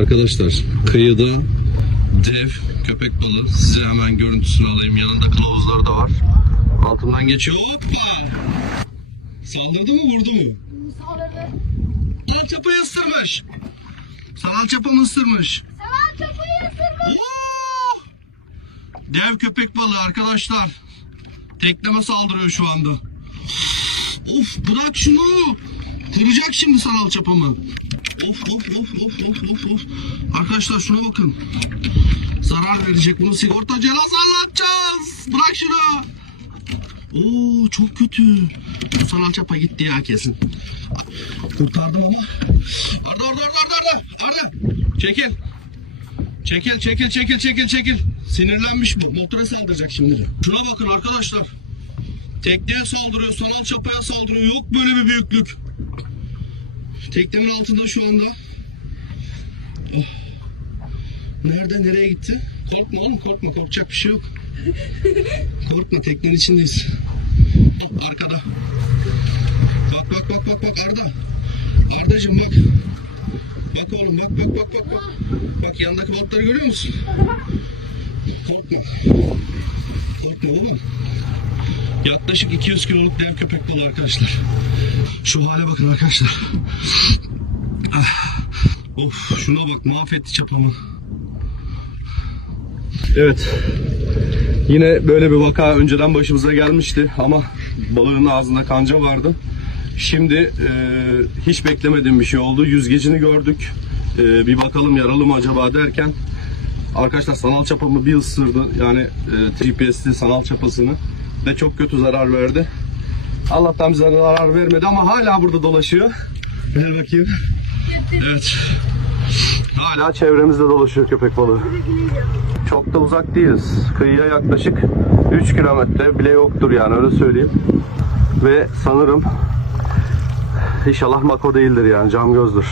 Arkadaşlar kıyıda dev köpek balığı. Size hemen görüntüsünü alayım. Yanında kılavuzları da var. Altından geçiyor. Hoppa! Saldırdı mı vurdu mu? Sağladı. Sanal çapayı ısırmış. Sanal çapamı ısırmış. Sana çapayı ısırmış. Dev köpek balığı arkadaşlar. Tekneme saldırıyor şu anda. Of bırak şunu. Kıracak şimdi sanal çapamı. Of of of of of of of. Arkadaşlar şuna bakın. Zarar verecek bunu sigorta celası anlatacağız. Bırak şunu. Oo çok kötü. Sanal çapa gitti ya kesin. Kurtardım ama. Arda Arda Arda Arda Arda. Arda. Çekil. Çekil çekil çekil çekil çekil. Sinirlenmiş bu. Motora saldıracak şimdi. Şuna bakın arkadaşlar. Tekneye saldırıyor, sanal çapaya saldırıyor. Yok böyle bir büyüklük. Teknemin altında şu anda. Nerede, nereye gitti? Korkma oğlum korkma, korkacak bir şey yok. Korkma, teknenin içindeyiz. Oh, arkada. Bak bak bak bak bak Arda. Ardacığım bak. Bak oğlum bak bak bak bak bak. Bak yanındaki balıkları görüyor musun? Korkma. Korkma oğlum. Yaklaşık 200 kiloluk dev köpek balığı arkadaşlar. Şu hale bakın arkadaşlar. Ah. Of şuna bak mahvetti çapamı. Evet. Yine böyle bir vaka önceden başımıza gelmişti ama balığın ağzında kanca vardı. Şimdi e, hiç beklemediğim bir şey oldu. Yüzgecini gördük. E, bir bakalım yaralı mı acaba derken arkadaşlar sanal çapamı bir ısırdı. Yani e, GPS'li sanal çapasını ve çok kötü zarar verdi. Allah'tan bize zarar vermedi ama hala burada dolaşıyor. Ver bakayım. Evet. Hala çevremizde dolaşıyor köpek balığı. Çok da uzak değiliz. Kıyıya yaklaşık 3 kilometre bile yoktur yani öyle söyleyeyim. Ve sanırım inşallah mako değildir yani cam gözdür.